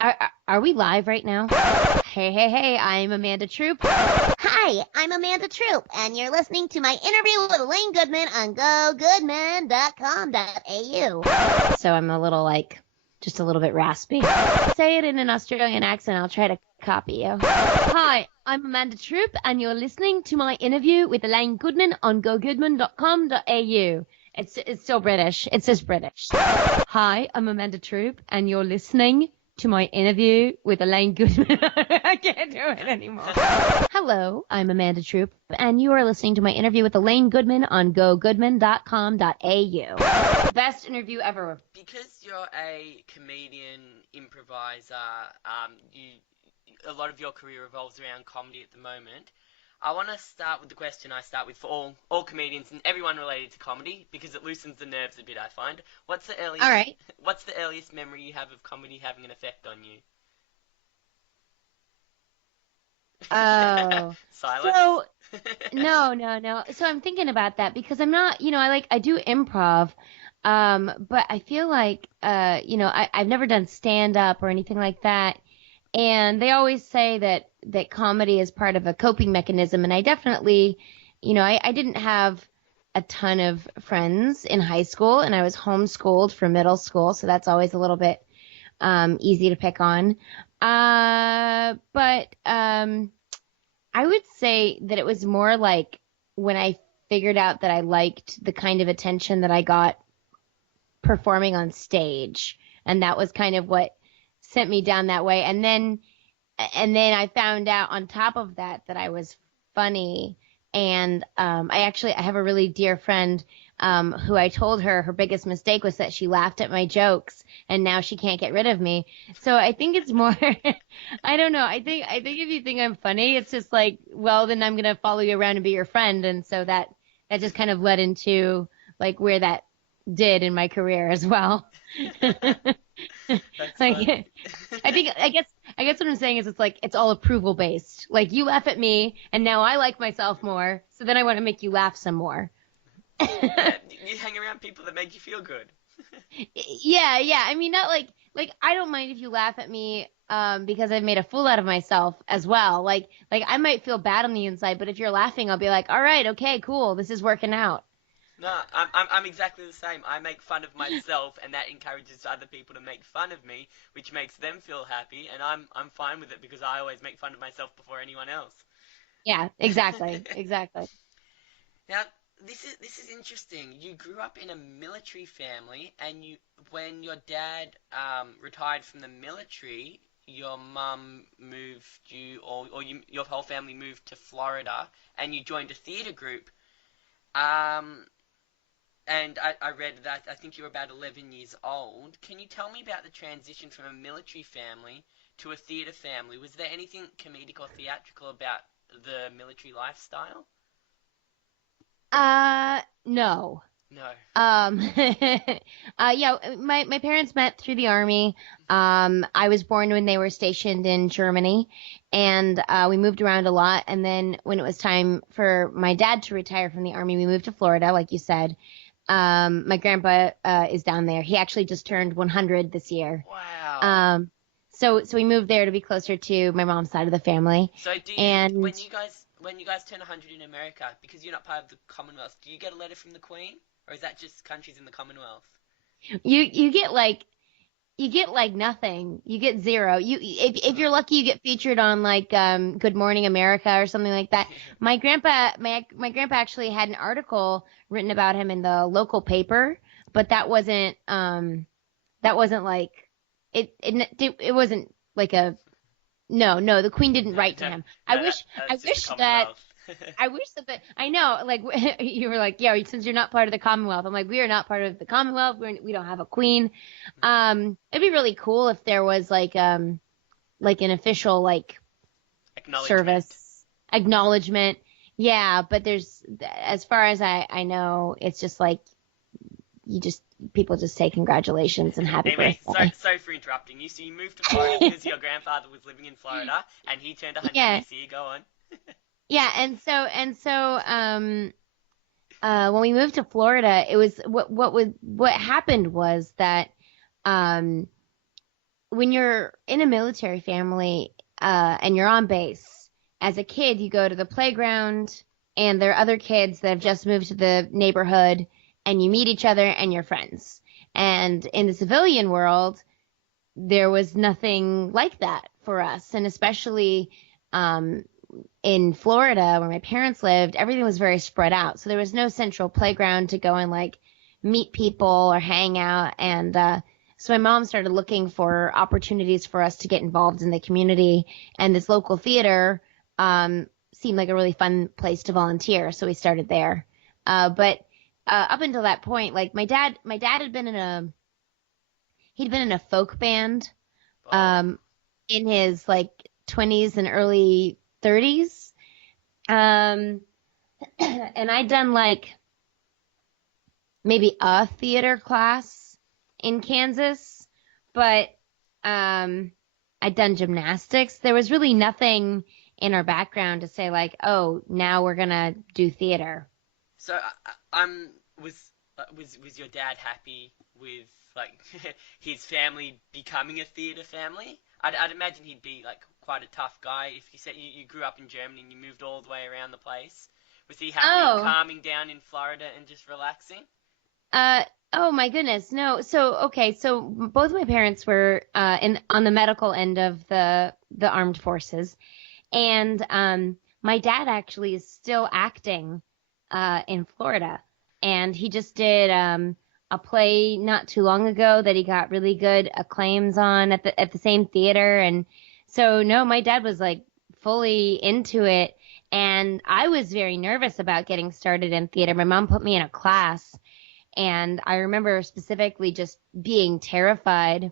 Are we live right now? Hey, hey, hey, I'm Amanda Troop. Hi, I'm Amanda Troop, and you're listening to my interview with Elaine Goodman on gogoodman.com.au. So I'm just a little bit raspy. Say it in an Australian accent. I'll try to copy you. Hi, I'm Amanda Troop, and you're listening to my interview with Elaine Goodman on gogoodman.com.au. It's still British. It's just British. Hi, I'm Amanda Troop, and you're listening to my interview with Elaine Goodman. I can't do it anymore. Hello, I'm Amanda Troop, and you are listening to my interview with Elaine Goodman on gogoodman.com.au. Best interview ever. Because you're a comedian, improviser, a lot of your career revolves around comedy at the moment. I want to start with the question I start with for all comedians and everyone related to comedy, because it loosens the nerves a bit, I find. What's the earliest? All right. What's the earliest memory you have of comedy having an effect on you? Oh. Silence. So, no. So I'm thinking about that because I'm not, I do improv, but I feel like, I've never done stand up or anything like that. And they always say that comedy is part of a coping mechanism. And I definitely, I didn't have a ton of friends in high school, and I was homeschooled for middle school. So that's always a little bit easy to pick on. But I would say that it was more like when I figured out that I liked the kind of attention that I got performing on stage. And that was kind of what sent me down that way. And then I found out on top of that I was funny. And I have a really dear friend who I told her biggest mistake was that she laughed at my jokes, and now she can't get rid of me. So I think it's more, I don't know. I think if you think I'm funny, it's just like, well, then I'm gonna follow you around and be your friend. And so that just kind of led into like where that did in my career as well. That's Like, fun. I guess what I'm saying is it's all approval based. Like you laugh at me, and now I like myself more, so then I want to make you laugh some more. Yeah, you hang around people that make you feel good. Yeah. I mean, not like I don't mind if you laugh at me because I've made a fool out of myself as well. Like I might feel bad on the inside, but if you're laughing, I'll be like, all right, okay, cool, this is working out. No, I'm exactly the same. I make fun of myself, and that encourages other people to make fun of me, which makes them feel happy, and I'm fine with it because I always make fun of myself before anyone else. Yeah, exactly. Now, this is interesting. You grew up in a military family, and when your dad retired from the military, your mum moved you, your whole family moved to Florida, and you joined a theatre group. Um, and I read that I think you were about 11 years old. Can you tell me about the transition from a military family to a theatre family? Was there anything comedic or theatrical about the military lifestyle? No. No. Yeah, my parents met through the army. I was born when they were stationed in Germany, and we moved around a lot. And then when it was time for my dad to retire from the army, we moved to Florida, like you said. My grandpa is down there. He actually just turned 100 this year. Wow. So we moved there to be closer to my mom's side of the family. So do you And when you guys turn 100 in America, because you're not part of the Commonwealth, do you get a letter from the Queen, or is that just countries in the Commonwealth? you get like nothing. You get zero. If you're lucky, you get featured on like Good Morning America or something like that. My grandpa actually had an article written about him in the local paper, but that wasn't like it wasn't like a no, the Queen didn't No, write to no, him. I no, wish I that's just the wish that Commonwealth. I wish that I know, like you were like, yeah, since you're not part of the Commonwealth. I'm like, we are not part of the Commonwealth. We don't have a queen. It'd be really cool if there was like an official like Acknowledgement. service acknowledgement. Yeah, but as far as I know, it's just like you just people just say congratulations and happy Anyway, birthday. sorry for interrupting you. So you moved to Florida because your grandfather was living in Florida, and he turned 100 Yeah, this year. Go on. yeah, and so when we moved to Florida, it was what happened was that um when you're in a military family and you're on base, as a kid, you go to the playground and there are other kids that have just moved to the neighborhood and you meet each other and you're friends. And in the civilian world, there was nothing like that for us. And especially um, in Florida, where my parents lived, everything was very spread out. So there was no central playground to go and like meet people or hang out. And so my mom started looking for opportunities for us to get involved in the community. And this local theater seemed like a really fun place to volunteer. So we started there. But up until that point, like my dad he'd been in a folk band Oh, um, in his like 20s and early 30s. Um, and I'd done like maybe a theater class in Kansas, but um, I'd done gymnastics. There was really nothing in our background to say like, oh, now we're gonna do theater. so I'm was your dad happy with like his family becoming a theater family? I'd imagine he'd be like quite a tough guy if you said you grew up in Germany and you moved all the way around the place. Was he happy Oh, calming down in Florida and just relaxing? uh, oh my goodness, no. So okay, so both my parents were in on the medical end of the armed forces, and my dad actually is still acting in Florida, and he just did a play not too long ago that he got really good acclaims on at the same theater, and so no, my dad was like fully into it, and I was very nervous about getting started in theater. My mom put me in a class, and I remember specifically just being terrified.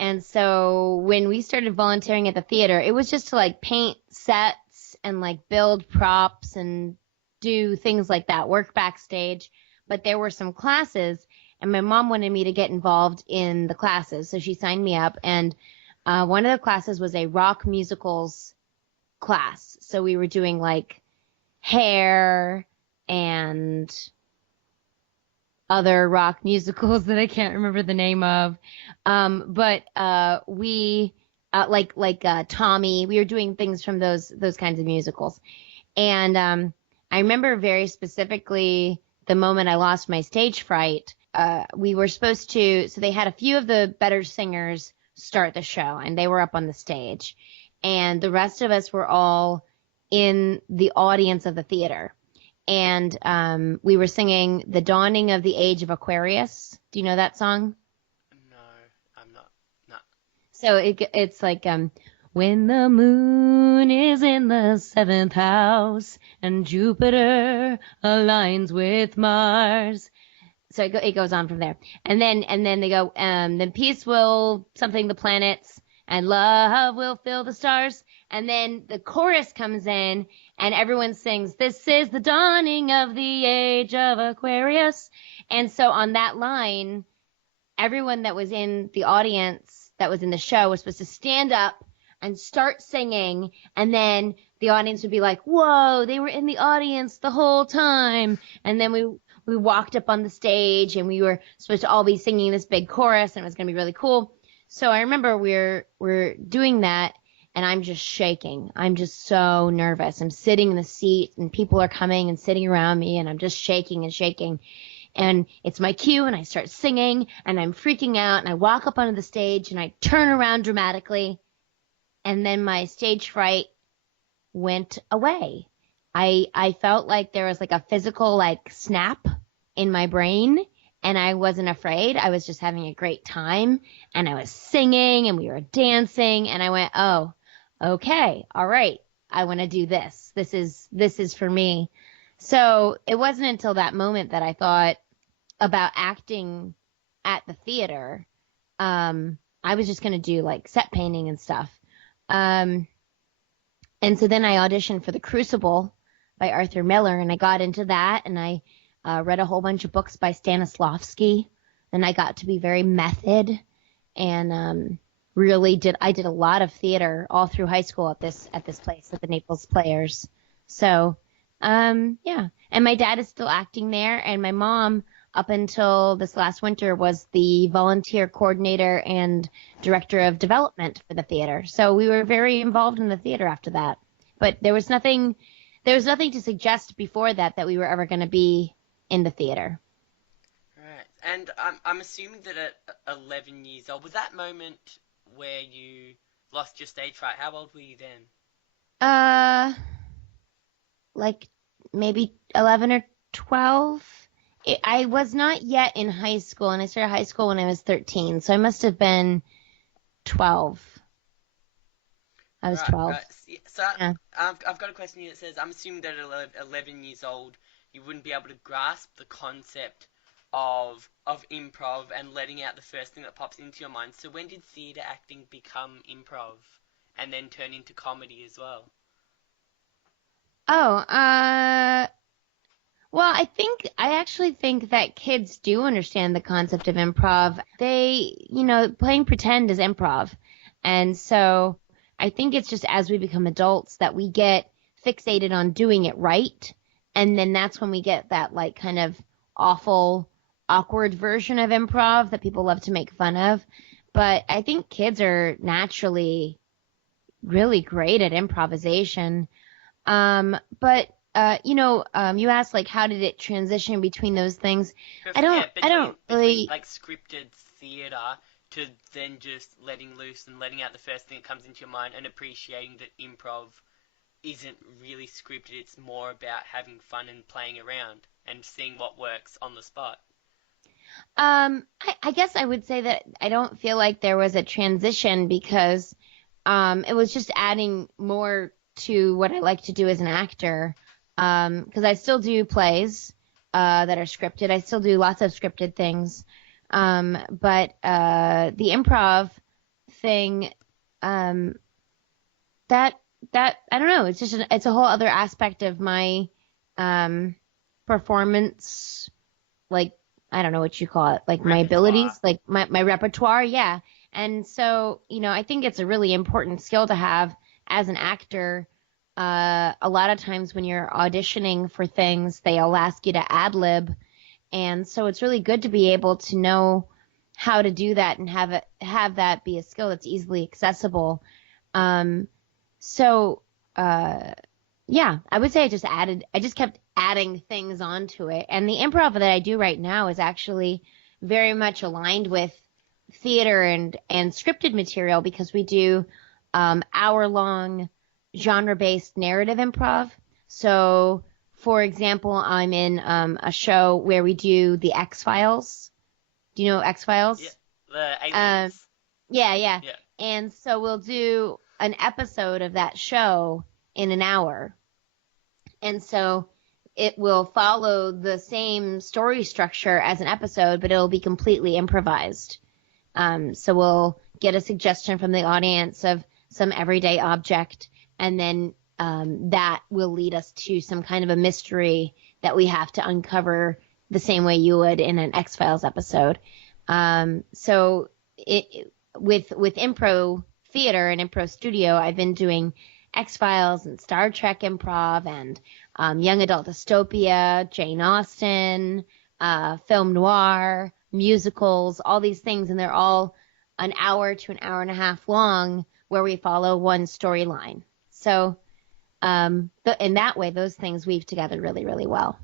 And so when we started volunteering at the theater, it was just to like paint sets and like build props and do things like that, work backstage. But there were some classes, and my mom wanted me to get involved in the classes. So she signed me up, and one of the classes was a rock musicals class. So we were doing like Hair and other rock musicals that I can't remember the name of. But we like Tommy. We were doing things from those kinds of musicals. And I remember very specifically the moment I lost my stage fright. We were supposed to, so they had a few of the better singers start the show, and they were up on the stage, and the rest of us were all in the audience of the theater, and we were singing "The Dawning of the Age of Aquarius." Do you know that song? No, I'm not. No. So it's like when the moon is in the seventh house and Jupiter aligns with Mars. So it goes on from there, and then they go then peace will something the planets and love will fill the stars, and then the chorus comes in and everyone sings this is the dawning of the age of Aquarius, and so on that line everyone that was in the audience that was in the show was supposed to stand up and start singing, and then the audience would be like, whoa, they were in the audience the whole time. And then we walked up on the stage and we were supposed to all be singing this big chorus and it was going to be really cool. So I remember we're doing that, and I'm just shaking. I'm just so nervous. I'm sitting in the seat and people are coming and sitting around me and I'm just shaking and shaking. And it's my cue and I start singing and I'm freaking out and I walk up onto the stage and I turn around dramatically, and then my stage fright went away. I felt like there was like a physical like snap in my brain, and I wasn't afraid. I was just having a great time, and I was singing and we were dancing, and I went, "Oh, okay. All right. I want to do this. This is for me." So, it wasn't until that moment that I thought about acting at the theater. I was just going to do like set painting and stuff. Um, and so then I auditioned for The Crucible by Arthur Miller, and I got into that, and I read a whole bunch of books by Stanislavski, and I got to be very method, and really did a lot of theater all through high school at this place at the Naples Players. So yeah, and my dad is still acting there, and my mom up until this last winter, was the volunteer coordinator and director of development for the theater. So we were very involved in the theater after that. But there was nothing to suggest before that we were ever going to be in the theater. Right. And I'm assuming that at 11 years old, was that moment where you lost your stage fright? How old were you then? Like maybe 11 or 12. I was not yet in high school, and I started high school when I was 13, so I must have been 12. I was 12. Right. So Yeah. I've got a question here that says, I'm assuming that at 11 years old, you wouldn't be able to grasp the concept of improv and letting out the first thing that pops into your mind. So when did theatre acting become improv and then turn into comedy as well? Oh, well, I actually think that kids do understand the concept of improv. Playing pretend is improv. And so I think it's just as we become adults that we get fixated on doing it right. And then that's when we get that like kind of awful, awkward version of improv that people love to make fun of. But I think kids are naturally really great at improvisation. You asked like how did it transition between those things? I don't Between really. like scripted theatre to then just letting loose and letting out the first thing that comes into your mind and appreciating that improv isn't really scripted. It's more about having fun and playing around and seeing what works on the spot. I guess I would say that I don't feel like there was a transition because it was just adding more to what I like to do as an actor. Because I still do plays that are scripted. I still do lots of scripted things. But the improv thing, that I don't know. It's a whole other aspect of my performance, like I don't know what you call it, like my abilities, Repertoire. like my repertoire, yeah. And so, I think it's a really important skill to have as an actor. A lot of times when you're auditioning for things, they'll ask you to ad lib, and so it's really good to be able to know how to do that and have that be a skill that's easily accessible. Um, so, yeah, I would say I just kept adding things onto it. And the improv that I do right now is actually very much aligned with theater and scripted material because we do hour-long genre-based narrative improv. So, for example, I'm in a show where we do the X-Files. Do you know Yeah. X-Files? The Um, aliens. yeah, yeah. Yeah. And so we'll do an episode of that show in an hour. And so it will follow the same story structure as an episode, but it'll be completely improvised. So we'll get a suggestion from the audience of some everyday object, and then that will lead us to some kind of a mystery that we have to uncover the same way you would in an X-Files episode. So with improv theater and improv studio, I've been doing X-Files and Star Trek improv and young adult dystopia, Jane Austen, film noir, musicals, all these things, and they're all an hour to an hour and a half long where we follow one storyline. So in that way, those things weave together really, really well.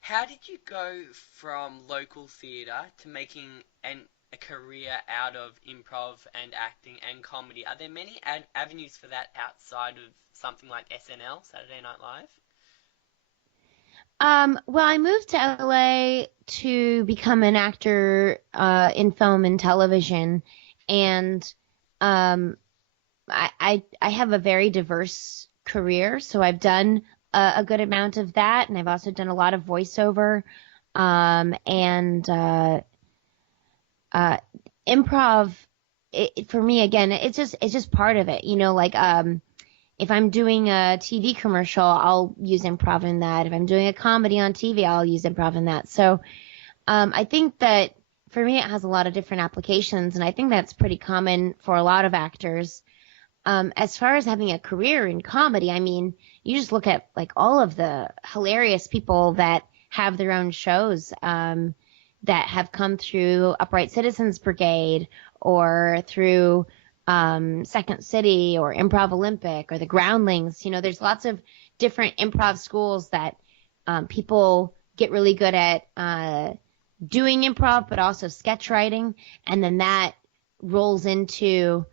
How did you go from local theatre to making a career out of improv and acting and comedy? Are there many avenues for that outside of something like SNL, Saturday Night Live? Well, I moved to LA to become an actor in film and television, and um, I have a very diverse career, so I've done a good amount of that, and I've also done a lot of voiceover, and uh, improv. For me, again, it's just part of it, like if I'm doing a TV commercial, I'll use improv in that. If I'm doing a comedy on TV, I'll use improv in that. So I think that for me, it has a lot of different applications, and I think that's pretty common for a lot of actors. As far as having a career in comedy, I mean, you just look at like all of the hilarious people that have their own shows that have come through Upright Citizens Brigade or through Second City or Improv Olympic or the Groundlings. There's lots of different improv schools that people get really good at doing improv, but also sketch writing, and then that rolls into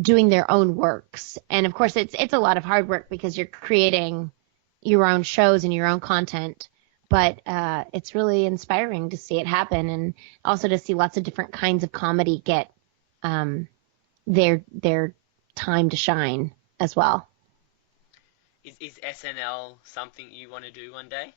doing their own works. And of course, it's a lot of hard work because you're creating your own shows and your own content. But it's really inspiring to see it happen, and also to see lots of different kinds of comedy get their time to shine as well. Is SNL something you want to do one day?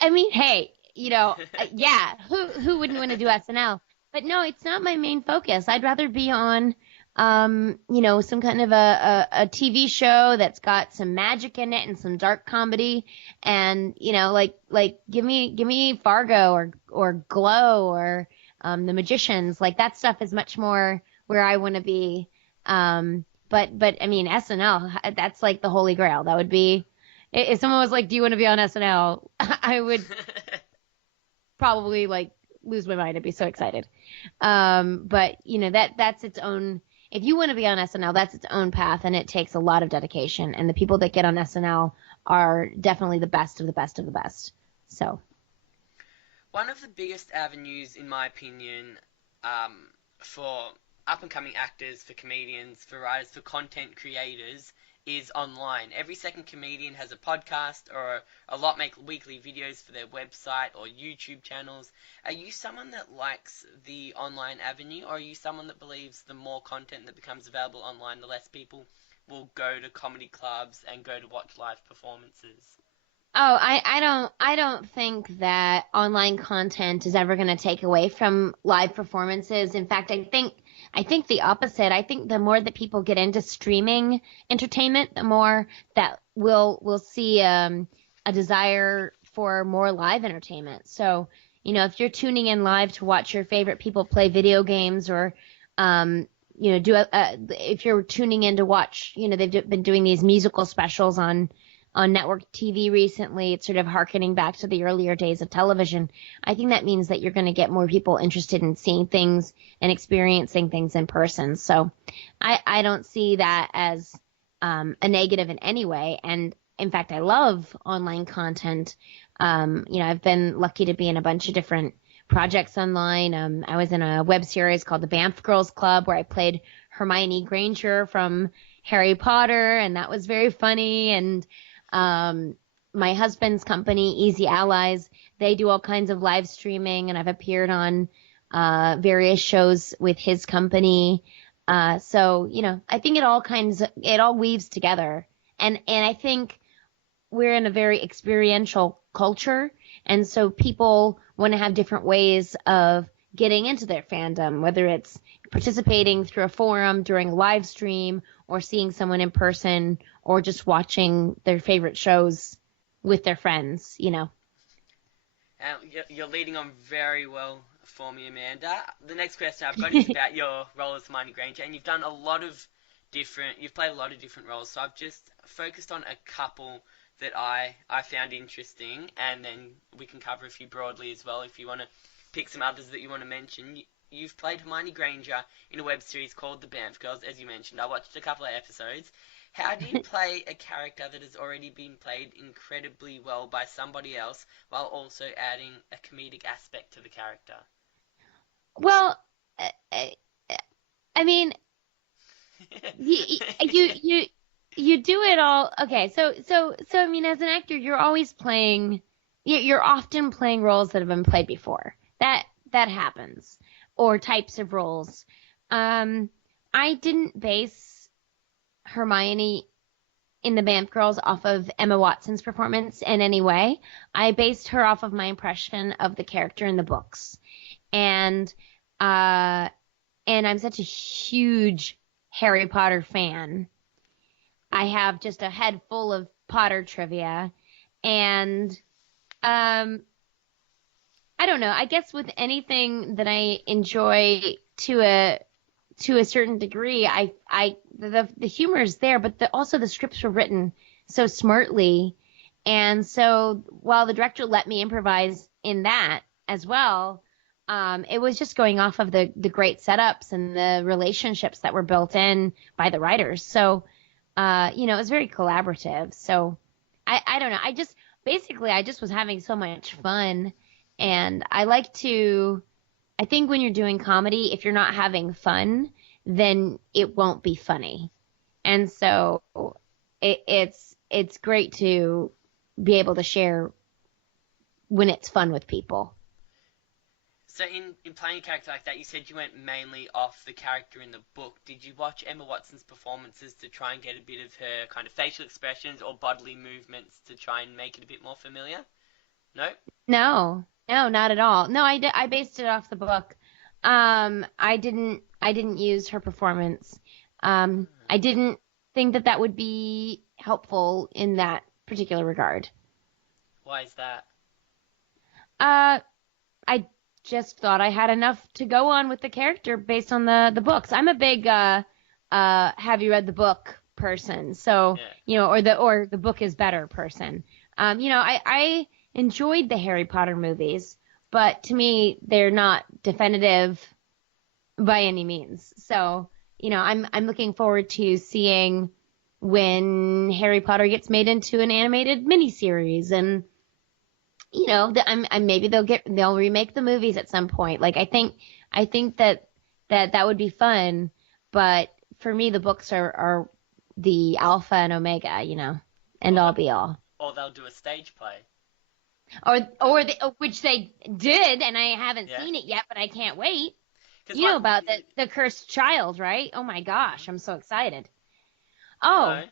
I mean, hey, yeah, who wouldn't want to do SNL? But no, it's not my main focus. I'd rather be on some kind of a TV show that's got some magic in it and some dark comedy, and like give me Fargo or Glow or The Magicians. Like, that stuff is much more where I want to be. But I mean, SNL, that's like the holy grail. That would be, if someone was like, "Do you want to be on SNL?" I would probably like lose my mind. I'd be so excited. But that's its own. If you want to be on SNL, that's its own path, and it takes a lot of dedication. And the people that get on SNL are definitely the best of the best of the best. So, one of the biggest avenues, in my opinion, for up-and-coming actors, for comedians, for writers, for content creators, is online. Every second comedian has a podcast, or a lot make weekly videos for their website or YouTube channels. Are you someone that likes the online avenue, or are you someone that believes the more content that becomes available online, the less people will go to comedy clubs and go to watch live performances? Oh, I don't think that online content is ever going to take away from live performances. In fact, I think the opposite. I think the more that people get into streaming entertainment, the more that we'll see a desire for more live entertainment. So, if you're tuning in live to watch your favorite people play video games, or if you're tuning in to watch, they've been doing these musical specials on network TV recently. It's sort of hearkening back to the earlier days of television. I think that means that you're going to get more people interested in seeing things and experiencing things in person. So I don't see that as a negative in any way. And in fact, I love online content. I've been lucky to be in a bunch of different projects online. I was in a web series called The Banff Girls Club, where I played Hermione Granger from Harry Potter, and that was very funny. And my husband's company, Easy Allies, they do all kinds of live streaming, and I've appeared on various shows with his company. So I think it all weaves together. And I think we're in a very experiential culture, and so people want to have different ways of getting into their fandom, whether it's participating through a forum during a live stream, or seeing someone in person, or just watching their favorite shows with their friends. You're leading on very well for me, Amanda. The next question I've got is about your role as Hermione Granger, and you've played a lot of different roles, so I've just focused on a couple that I found interesting, and then we can cover a few broadly as well if you want to pick some others that you want to mention. You've played Hermione Granger in a web series called The Banff Girls, as you mentioned. I watched a couple of episodes. How do you play a character that has already been played incredibly well by somebody else, while also adding a comedic aspect to the character? Well, I mean, you do it all. Okay, so I mean, as an actor, you're often playing roles that have been played before. That happens, or types of roles. I didn't base Hermione in the Banff Girls off of Emma Watson's performance in any way. I based her off of my impression of the character in the books, and I'm such a huge Harry Potter fan. I have just a head full of Potter trivia, and I don't know. I guess with anything that I enjoy to a certain degree, the humor is there, but also the scripts were written so smartly, And so while the director let me improvise in that as well, it was just going off of the great setups and the relationships that were built in by the writers. So, it was very collaborative. So I don't know. I just was having so much fun. And I think when you're doing comedy, if you're not having fun, then it won't be funny. And so it's great to be able to share when it's fun with people. So in playing a character like that, you said you went mainly off the character in the book. Did you watch Emma Watson's performances to try and get a bit of her kind of facial expressions or bodily movements to try and make it a bit more familiar? No? No, no, not at all. No, I based it off the book. I didn't use her performance. I didn't think that that would be helpful in that particular regard. Why is that? Uh, I just thought I had enough to go on with the character based on the books. I'm a big have you read the book person. So, Yeah. or the book is better person. I enjoyed the Harry Potter movies, but to me they're not definitive by any means. So, I'm looking forward to seeing when Harry Potter gets made into an animated miniseries, and I'm maybe they'll remake the movies at some point. Like I think that would be fun, but for me the books are the alpha and omega, and Or, all be all. or they'll do a stage play. Which they did, and I haven't Yeah. seen it yet, but I can't wait. 'Cause You know what? about the cursed child, right? Oh my gosh, I'm so excited. Oh, No.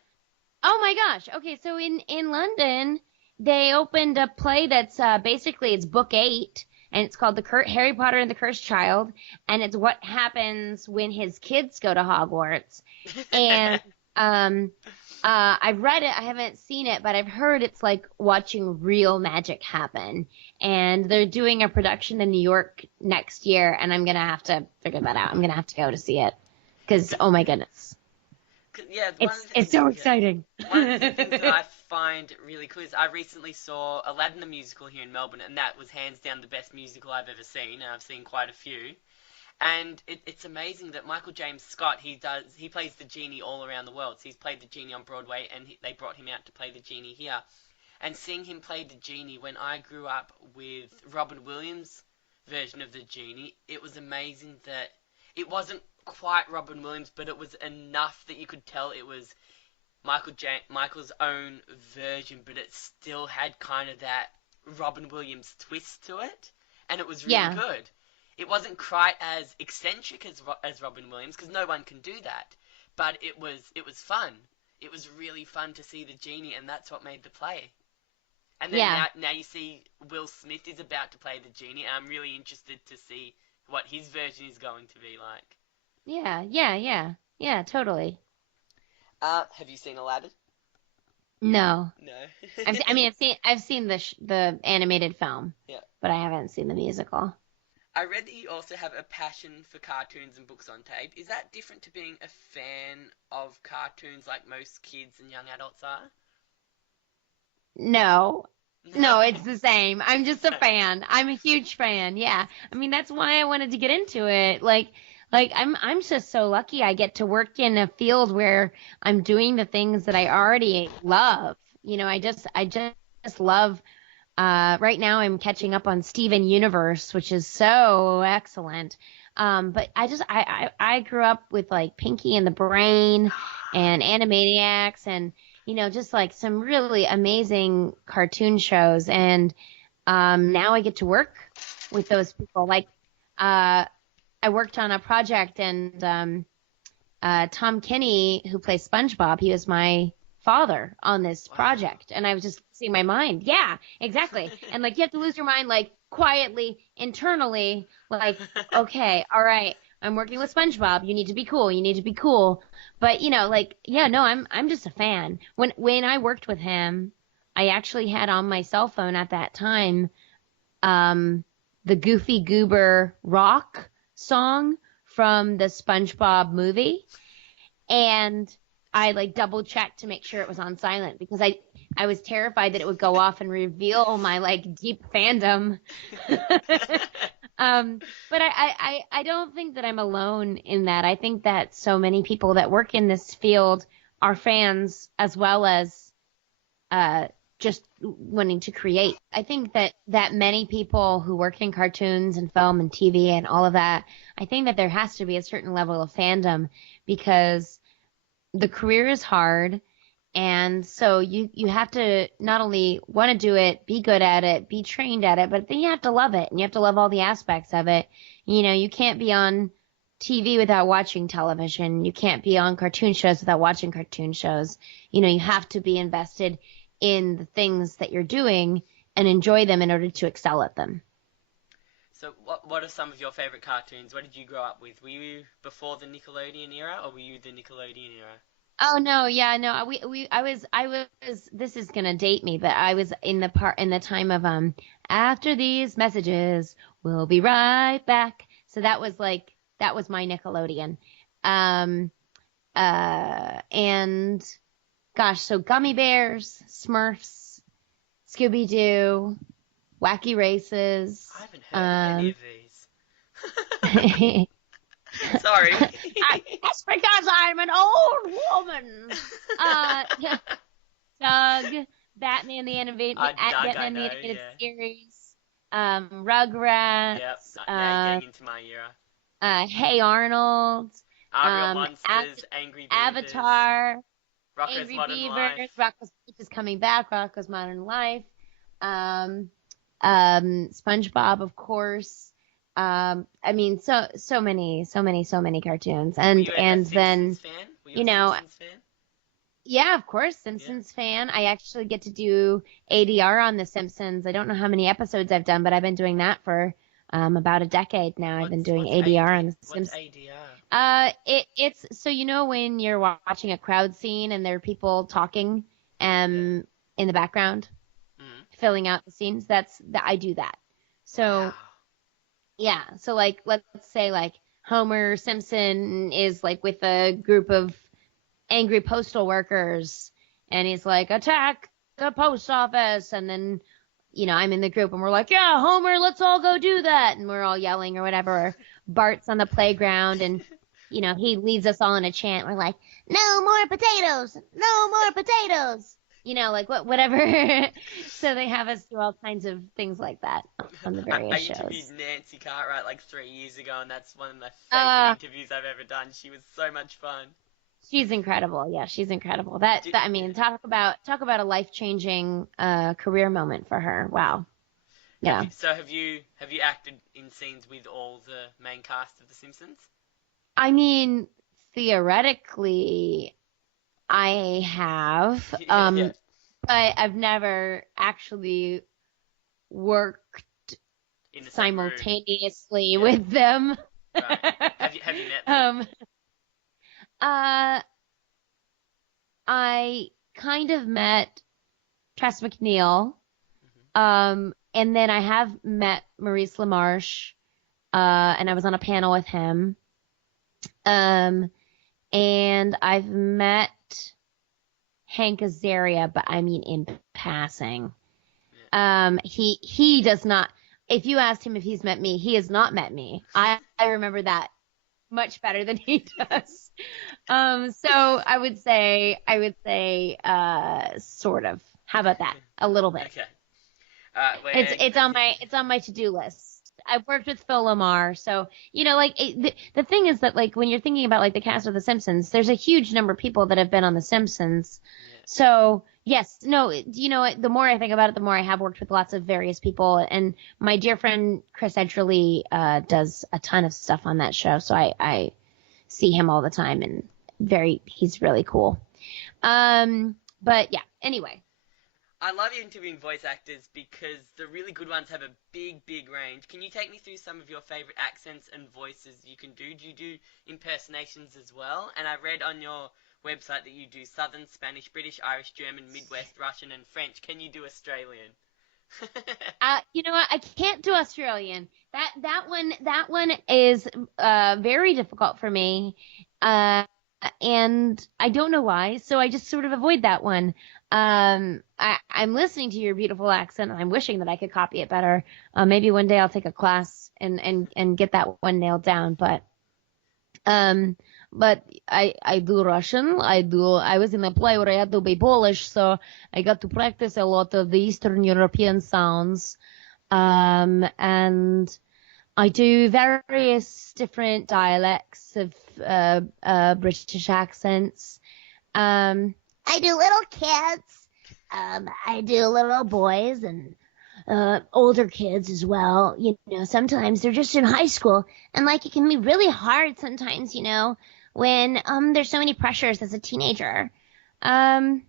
oh my gosh. Okay, so in London, they opened a play that's basically it's book 8, and it's called Harry Potter and the Cursed Child, and it's what happens when his kids go to Hogwarts. And I've read it, I haven't seen it, but I've heard it's like watching real magic happen. And they're doing a production in New York next year, and I'm gonna have to figure that out. I'm gonna have to go to see it because oh my goodness. Yeah, It's so exciting. One of the things that I find really cool is I recently saw Aladdin the musical here in Melbourne, and that was hands down the best musical I've ever seen, and I've seen quite a few. And it's amazing that Michael James Scott, he plays the genie all around the world. So he's played the genie on Broadway, and they brought him out to play the genie here. And seeing him play the genie when I grew up with Robin Williams' version of the genie, it was amazing that it wasn't quite Robin Williams, but it was enough that you could tell it was Michael's own version, but it still had kind of that Robin Williams twist to it, and it was really Yeah. good. It wasn't quite as eccentric as Robin Williams, because no one can do that, but it was fun. It was really fun to see the genie, and that's what made the play. And then Yeah. now you see Will Smith is about to play the genie, and I'm really interested to see what his version is going to be like. Yeah, totally. Have you seen Aladdin? No. No. I've seen the animated film, Yeah. but I haven't seen the musical. I read that you also have a passion for cartoons and books on tape. Is that different to being a fan of cartoons like most kids and young adults are? No. No, it's the same. I'm just a fan. I'm a huge fan. Yeah. I mean, that's why I wanted to get into it. Like I'm just so lucky I get to work in a field where I'm doing the things that I already love. I just love right now I'm catching up on Steven Universe, which is so excellent. But I grew up with like Pinky and the Brain and Animaniacs and just like some really amazing cartoon shows. And now I get to work with those people. Like I worked on a project, and Tom Kenny, who plays SpongeBob, he was my father on this project, and I was just losing my mind. Yeah, exactly. And like you have to lose your mind like quietly, internally, like, okay, all right, I'm working with SpongeBob. You need to be cool. You need to be cool. But no, I'm just a fan. When I worked with him, I actually had on my cell phone at that time the Goofy Goober Rock song from the SpongeBob movie, and I like double checked to make sure it was on silent because I was terrified that it would go off and reveal my like deep fandom. But I don't think that I'm alone in that. I think that so many people that work in this field are fans as well as uh, just wanting to create. I think that many people who work in cartoons and film and TV and all of that, I think that there has to be a certain level of fandom because the career is hard. And so you have to not only want to do it, be good at it, be trained at it, but then you have to love it and you have to love all the aspects of it. You know, you can't be on TV without watching television. You can't be on cartoon shows without watching cartoon shows. You know, you have to be invested in the things that you're doing and enjoy them in order to excel at them. So what are some of your favorite cartoons? What did you grow up with? Were you before the Nickelodeon era, or were you the Nickelodeon era? Oh no, yeah, no, I was this is gonna date me, but I was in the time of after these messages, we'll be right back. So that was my Nickelodeon. Um and gosh, so Gummy Bears, Smurfs, Scooby Doo, Wacky Races, I haven't heard of any of these. I, Sorry. that's because I'm an old woman. Uh, Doug, Doug, I Batman the know, Animated yeah. Series, Yep. Rugrats, Now you're getting into my era. Hey Arnold, Real um, Av- Monsters, Angry Beavers, Avatar, Rocko's Angry Modern Beavers, Life. Rocko's is coming back, Rocko's Modern Life, um, SpongeBob, of course. I mean, so many cartoons, Were you a and then Simpsons fan? Were you you a know, Simpsons fan? yeah, of course, Yeah. Simpsons fan. I actually get to do ADR on The Simpsons. I don't know how many episodes I've done, but I've been doing that for about a decade now. I've been doing What's ADR AD? on The What's Simpsons. ADR? It's so you know when you're watching a crowd scene and there are people talking Yeah. in the background, Mm. filling out the scenes. I do that. Wow. So yeah, so like let's say like Homer Simpson is like with a group of angry postal workers and he's like attack the post office and then I'm in the group and we're like, yeah, Homer, let's all go do that, and we're all yelling or whatever. Or Bart's on the playground and he leads us all in a chant. We're like, No more potatoes! No more potatoes! like whatever. So they have us do all kinds of things like that on the I various interviewed shows. Nancy Cartwright like 3 years ago, and that's one of my favorite uh interviews I've ever done. She was so much fun. she's incredible. Yeah, she's incredible. I Yeah. mean, talk about a life-changing career moment for her. Wow. Yeah. Have you acted in scenes with all the main cast of The Simpsons? I mean, theoretically, I have, Yeah. but I've never actually worked In the same room. simultaneously Yeah. with them. Right. Have you met them? Uh, I kind of met Tress McNeil, Hmm. and then I have met Maurice LaMarche, and I was on a panel with him. Um, and I've met Hank Azaria, but I mean in passing. Yeah. He does not. If you asked him if he's met me, he has not met me. I remember that much better than he does. So I would say, sort of. How about that? A little bit. Okay. It's on my to-do list. I've worked with Phil Lamar, so like the thing is that like when you're thinking about like the cast of The Simpsons, there's a huge number of people that have been on The Simpsons. Yeah. So yes, no, the more I think about it, the more I have worked with lots of various people, and my dear friend Chris Edgerly does a ton of stuff on that show, so I see him all the time, and he's really cool. But yeah, anyway. I love interviewing voice actors because the really good ones have a big, big range. Can you take me through some of your favorite accents and voices you can do? Do you do impersonations as well? And I read on your website that you do Southern, Spanish, British, Irish, German, Midwest, Russian, and French. Can you do Australian? You know what? I can't do Australian. That one is very difficult for me. and I don't know why, so I just sort of avoid that one. I'm listening to your beautiful accent, and I'm wishing that I could copy it better. Maybe one day I'll take a class and get that one nailed down. Um, but I do Russian. I was in a play where I had to be Polish, so I got to practice a lot of the Eastern European sounds. And I do various different dialects of British accents. Um, I do little kids. I do little boys and older kids as well. Sometimes they're just in high school, and like it can be really hard sometimes. When there's so many pressures as a teenager. Um,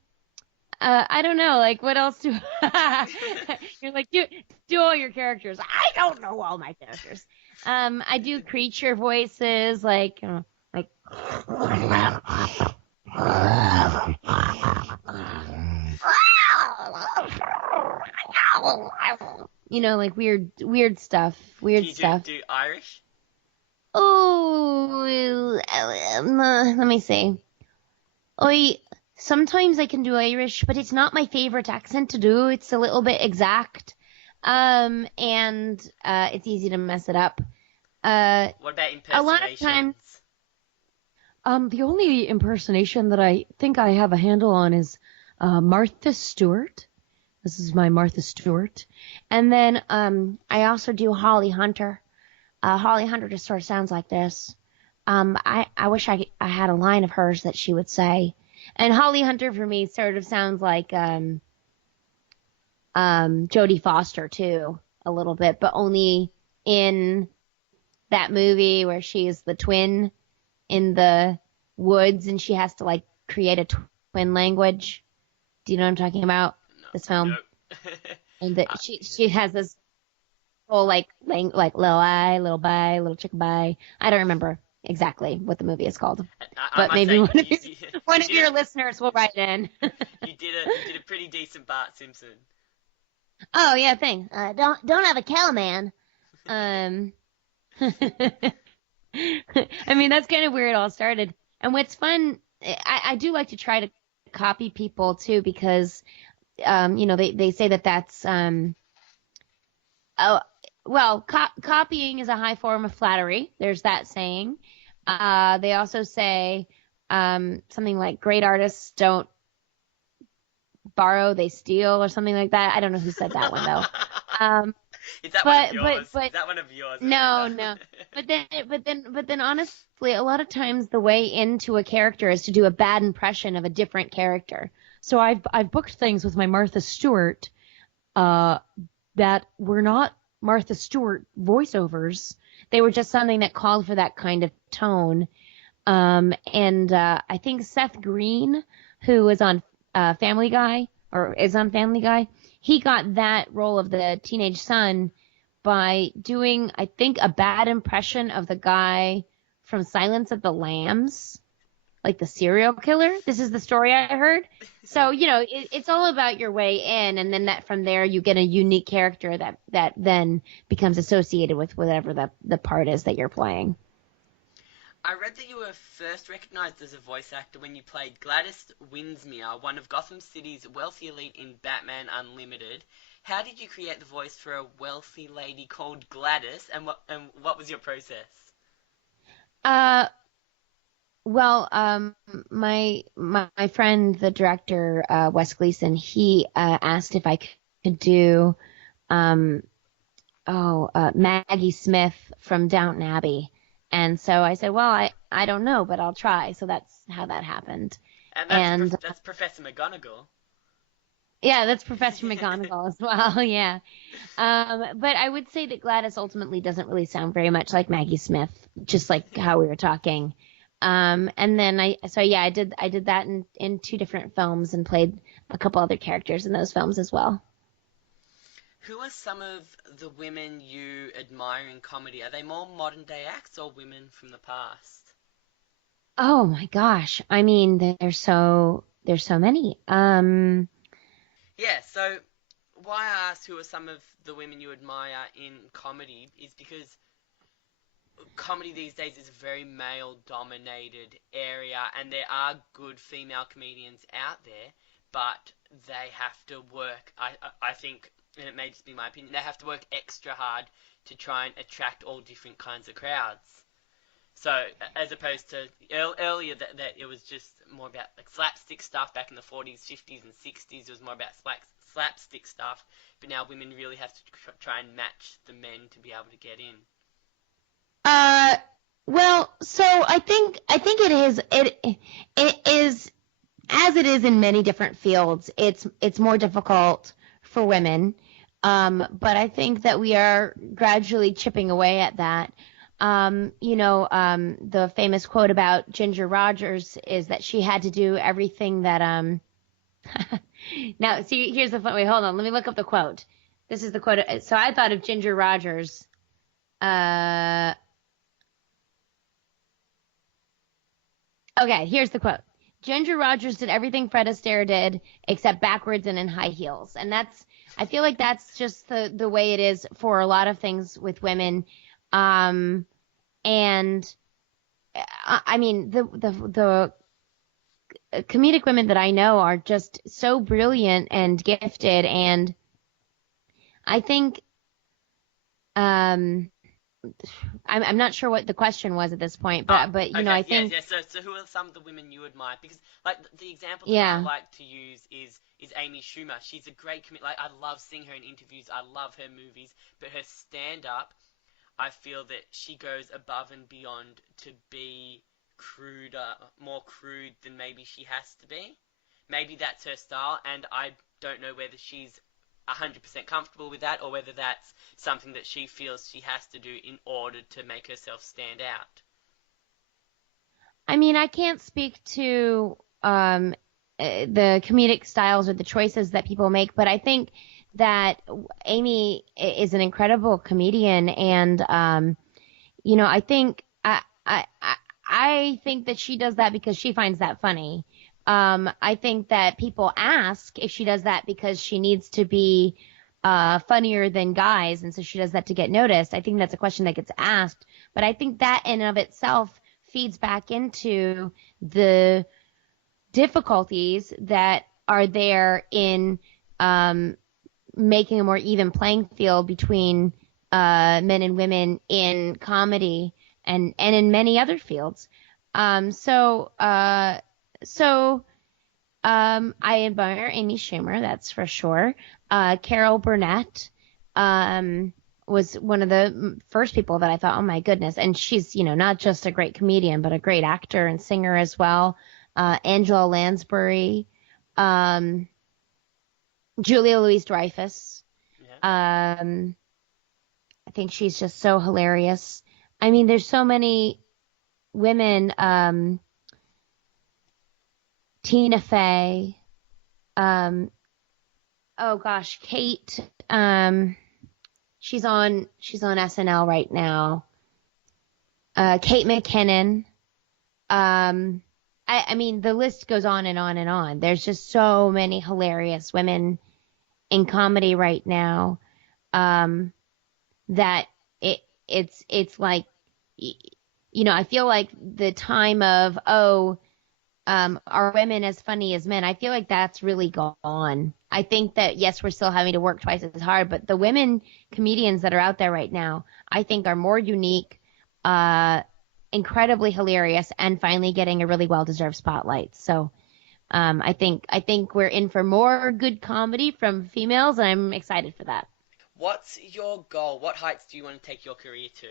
I don't know. Like, what else do you're like? Do all your characters. I don't know all my characters. I do creature voices, like like weird stuff. Can Weird you stuff. do Irish? Oh, let me see. Sometimes I can do Irish, but it's not my favorite accent to do. It's a little bit exact. And it's easy to mess it up. What about A lot of times, impersonations? the only impersonation that I think I have a handle on is Martha Stewart. This is my Martha Stewart. And then I also do Holly Hunter. Holly Hunter just sort of sounds like this. I wish I had a line of hers that she would say. And Holly Hunter for me sort of sounds like Jodie Foster too, a little bit, but only in that movie where she is the twin in the woods and she has to like create a twin language. Do you know what I'm talking about? This film. No. And she has this whole like little eye, little bye, little chicken bye. I don't remember exactly what the movie is called, I but must maybe say, one of did your listeners will write in. you did a pretty decent Bart Simpson. Oh yeah, thanks. Don't have a cow, man. Um, I mean that's kind of where it all started. And what's fun, I do like to try to copy people too because they say that that's oh well copying is a high form of flattery. There's that saying. They also say something like great artists don't borrow, they steal, or something like that. I don't know who said that one though. Is that one of But yours? but Is that one of yours? no, Amanda? no. But then honestly, a lot of times the way into a character is to do a bad impression of a different character. So I've booked things with my Martha Stewart that were not Martha Stewart voiceovers. They were just something that called for that kind of tone. And I think Seth Green, who was on Family Guy, or is on Family Guy, he got that role of the teenage son by doing, I think, a bad impression of the guy from Silence of the Lambs, like the serial killer. This is the story I heard. So, it's all about your way in, and then that from there you get a unique character that then becomes associated with whatever the part is that you're playing. I read that you were first recognized as a voice actor when you played Gladys Winsmere, one of Gotham City's wealthy elite in Batman Unlimited. How did you create the voice for a wealthy lady called Gladys, and what was your process? Uh, well, my friend, the director, Wes Gleason, he asked if I could do um Maggie Smith from Downton Abbey. And so I said, well, I don't know, but I'll try. So that's how that happened. And And that's Professor McGonagall. yeah, that's Professor McGonagall as well. Yeah. But I would say that Gladys ultimately doesn't really sound very much like Maggie Smith, just like how we were talking. And then I did that in two different films and played a couple other characters in those films as well. Who are some of the women you admire in comedy? Are they more modern day acts or women from the past? Oh my gosh. I mean, there's so many. Yeah, so why I ask who are some of the women you admire in comedy is because comedy these days is a very male-dominated area, and there are good female comedians out there, but they have to work. I think, and it may just be my opinion, they have to work extra hard to try and attract all different kinds of crowds. So as opposed to earlier, that it was just more about like slapstick stuff back in the 40s, 50s, and 60s. It was more about slapstick stuff. But now women really have to try and match the men to be able to get in. Uh, well, so I think it is as it is in many different fields. It's more difficult for women, but I think that we are gradually chipping away at that. The famous quote about Ginger Rogers is that she had to do everything that Now, see, here's the fun. Wait, hold on. Let me look up the quote. This is the quote. So I thought of Ginger Rogers. Uh, okay, here's the quote. Ginger Rogers did everything Fred Astaire did except backwards and in high heels. And I feel like that's just the way it is for a lot of things with women. And I mean, the comedic women that I know are just so brilliant and gifted. And I think, I'm not sure what the question was at this point, but Okay, I think So who are some of the women you admire? Because like the example that yeah. I like to use is Amy Schumer. She's a great Like I love seeing her in interviews. I love her movies, but her stand up, I feel that she goes above and beyond to be cruder, more crude than maybe she has to be. Maybe that's her style, and I don't know whether she's 100% comfortable with that or whether that's something that she feels she has to do in order to make herself stand out. I mean, I can't speak to the comedic styles or the choices that people make, but I think that Amy is an incredible comedian, and I think I think that she does that because she finds that funny. I think that people ask if she does that because she needs to be funnier than guys, and so she does that to get noticed. I think that's a question that gets asked, but I think that in and of itself feeds back into the difficulties that are there in making a more even playing field between men and women in comedy and in many other fields. I admire Amy Schumer, that's for sure. Carol Burnett was one of the first people that I thought, oh my goodness. And she's, not just a great comedian, but a great actor and singer as well. Angela Lansbury, Julia Louis-Dreyfus. Yeah. I think she's just so hilarious. I mean, there's so many women, Tina Fey, oh gosh, Kate, she's on SNL right now. Kate McKinnon. I mean, the list goes on and on and on. There's just so many hilarious women in comedy right now, that it's like, I feel like the time of, are women as funny as men? I feel like that's really gone. I think that, yes, we're still having to work twice as hard, but the women comedians that are out there right now, I think are more unique, incredibly hilarious, and finally getting a really well-deserved spotlight. So I think we're in for more good comedy from females, and I'm excited for that. What's your goal? What heights do you want to take your career to?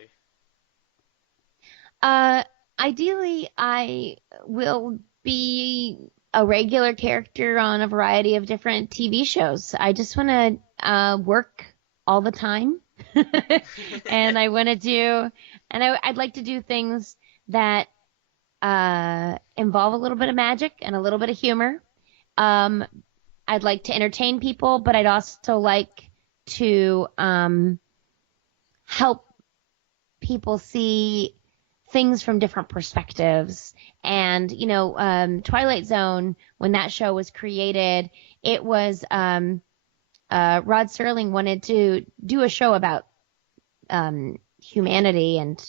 Ideally, I will be a regular character on a variety of different TV shows. I just want to work all the time, and I want to do, and I'd like to do things that involve a little bit of magic and a little bit of humor. I'd like to entertain people, but I'd also like to help people see things from different perspectives. And, Twilight Zone, when that show was created, it was Rod Serling wanted to do a show about humanity and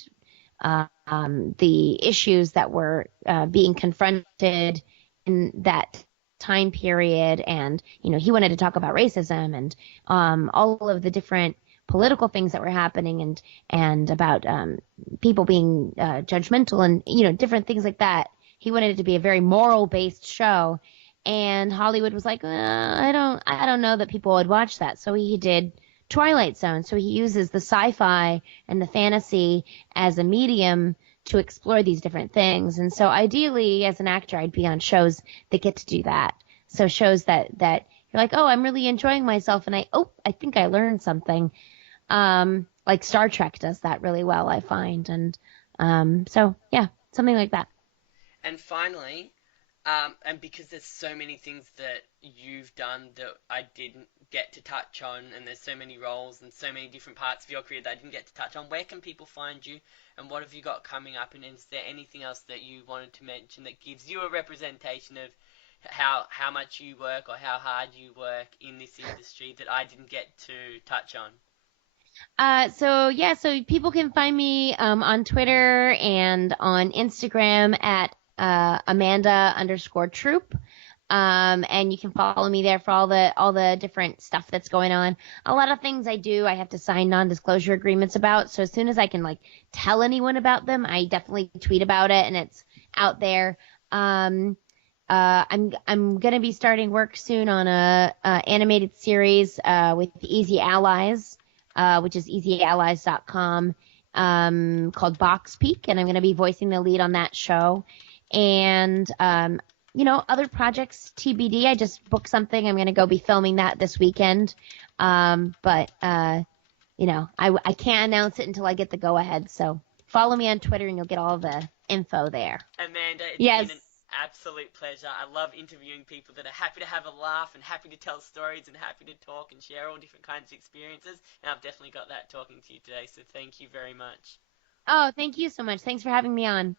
the issues that were being confronted in that time period. And, he wanted to talk about racism and all of the different political things that were happening and about people being judgmental and, different things like that. He wanted it to be a very moral based show. And Hollywood was like, I don't know that people would watch that. So he did Twilight Zone. So he uses the sci-fi and the fantasy as a medium to explore these different things. And so ideally, as an actor, I'd be on shows that get to do that. So shows that you're like, oh, I'm really enjoying myself, and I think I learned something. Like Star Trek does that really well, I find. And so yeah, something like that. And finally, and because there's so many things that you've done that I didn't get to touch on, and there's so many roles and so many different parts of your career that I didn't get to touch on, where can people find you, and what have you got coming up? And is there anything else that you wanted to mention that gives you a representation of how much you work or how hard you work in this industry that I didn't get to touch on? So people can find me on Twitter and on Instagram at Amanda_troop. And you can follow me there for all the different stuff that's going on. A lot of things I do, I have to sign non-disclosure agreements about. So as soon as I can like tell anyone about them, I definitely tweet about it and it's out there. I'm gonna be starting work soon on a animated series with Easy Allies, which is easyallies.com, called Box Peak, and I'm gonna be voicing the lead on that show. And other projects TBD. I just booked something. I'm gonna go be filming that this weekend. But I can't announce it until I get the go ahead. So follow me on Twitter and you'll get all the info there. Amanda, it's Yes. been an absolute pleasure. I love interviewing people that are happy to have a laugh and happy to tell stories and happy to talk and share all different kinds of experiences. And I've definitely got that talking to you today. So thank you very much. Oh, thank you so much. Thanks for having me on.